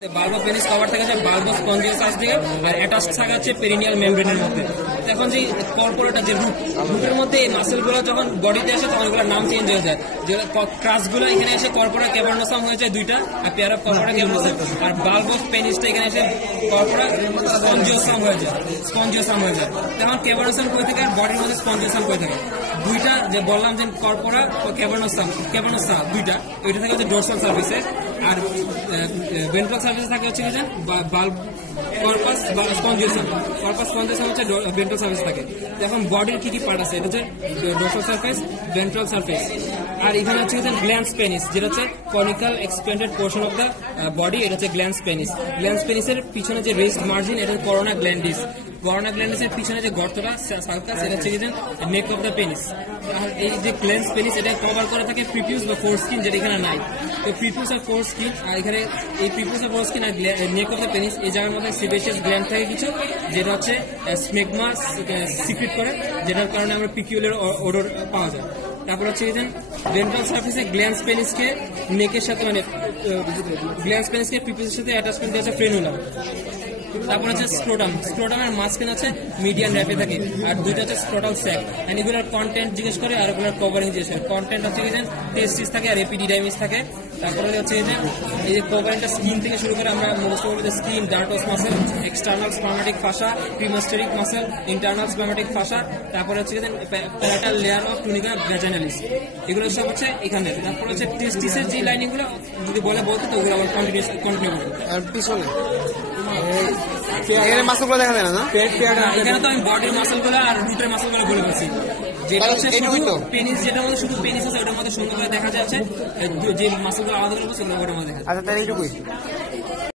Bulb of penis cover থাকে bulb স্পঞ্জিয়াস থেকে আর attach থাকা হচ্ছে পেরিনিয়াল মেমব্রেনের মধ্যে। এখন যে কর্পোরেটা যে রুটের মধ্যে এই মাসেলগুলো যখন বডিতে আসে তখন ওগুলোর নাম চেঞ্জ হয়ে যায়। যেগুলো ক্রাসগুলো এখানে এসে কর্পোরা ক্যাভার্নোসাম হয়ে যায় দুইটা, আর পেয়ার অফ কর্পোরা ক্যাভার্নোসাম, আর বাল্ব অফ পেনিসটা এখানে এসে কর্পোরা স্পঞ্জিওসাম হয়ে যায়। তখন ক্যাভার্নোসাম কই থেকে আর বডির মধ্যে স্পঞ্জিওসাম কই থাকে দুইটা, যে বললাম যে কর্পোরা ক্যাভার্নোসা দুইটা, ওইটা থাকে হচ্ছে ডোরসাল সার্ভিসে, আর ভেন্ট্রাল সার্ভিসে থাকে হচ্ছে কি বাল্ব কর্পাস বা স্পঞ্জিওসাম হচ্ছে ভেন্ট্রাল সার্ভিস থাকে। এখন বডির কি কি পার্ট আছে, এটা হচ্ছে ডোরসাল সারফেস, ভেন্ট্রাল সারফেস, আর এখানে হচ্ছে গ্ল্যান্স পেনিস, যেটা হচ্ছে conical expended portion of the body, এটা হচ্ছে গ্ল্যান্স পেনিসের পিছনে যে রেস্ট মার্জিন, এটা করোনা গ্ল্যান্ডিসের পিছনে যে গর্তটা সালকাস, এটা হচ্ছে নেক অফ দ্য পেনিস। আর এই যে গ্ল্যান্স পেনিস এটা কভার করে থাকে প্রিপিউস বা ফোরস্কিন, যেটা এখানে নাই। তো প্রিপিউস আর ফোরস্কিন, আর এখানে এই প্রিপিউস আর ফোরস্কিন আর নেক অফ দ্য পেনিস, এই জায়গার মধ্যে সিবেশিয়াস গ্ল্যান্ড থাকে কিছু, যেটা হচ্ছে স্মেগমা সিক্রেট করে, যেটার কারণে আমরা পিকিউলার ওডর পাওয়া যায়। তারপর হচ্ছে ভেন্ট্রাল সার্ফেসে গ্ল্যান্স পেনিসকে নেকের সাথে পিপিউসের সাথে অ্যাটাচমেন্ট দিয়ে আছে ফ্রেনুলা। তারপর হচ্ছে স্ক্রোটামের মাঝখানে আছে মিডিয়ান র্যাপে থাকে, আর দুইটা হচ্ছে স্ক্রোটাল স্যাক। এগুলোর কন্টেন্ট জিজ্ঞেস করে আর এগুলোর কভারিং জিজ্ঞেস করে। কন্টেন্ট হচ্ছে টেস্টিস থাকে আর এপিডিডাইমিস থাকে। তারপরে হচ্ছে এই যে কভারিংটা স্কিন থেকে শুরু করে আমরা most of the skin, dartos muscle, external spermatic fascia, cremasteric muscle, internal spermatic fascia, তারপরে হচ্ছে parietal layer of tunica vaginalis, এগুলো সব হচ্ছে এখানে। তারপর হচ্ছে টেস্টিসের যে লাইনিং গুলো যদি বলতে তো ওগুলো আবার কন্টিনিউ করে। আর পিছনে মাসলগুলো দেখা যায় না, এখানে তো আমি বডির মাসলগুলো আর রুটের মাসলগুলো বলে বলছি। যেটা হচ্ছে পেনিস, যেটা মধ্যে শুধু পেনিস আছে ওটার মধ্যে সুন্দর করে দেখা যাচ্ছে, যে মাসলগুলো আলাদা করে বলছে ওটার মধ্যে দেখা যায়। আচ্ছা, তাহলে এইটুকুই।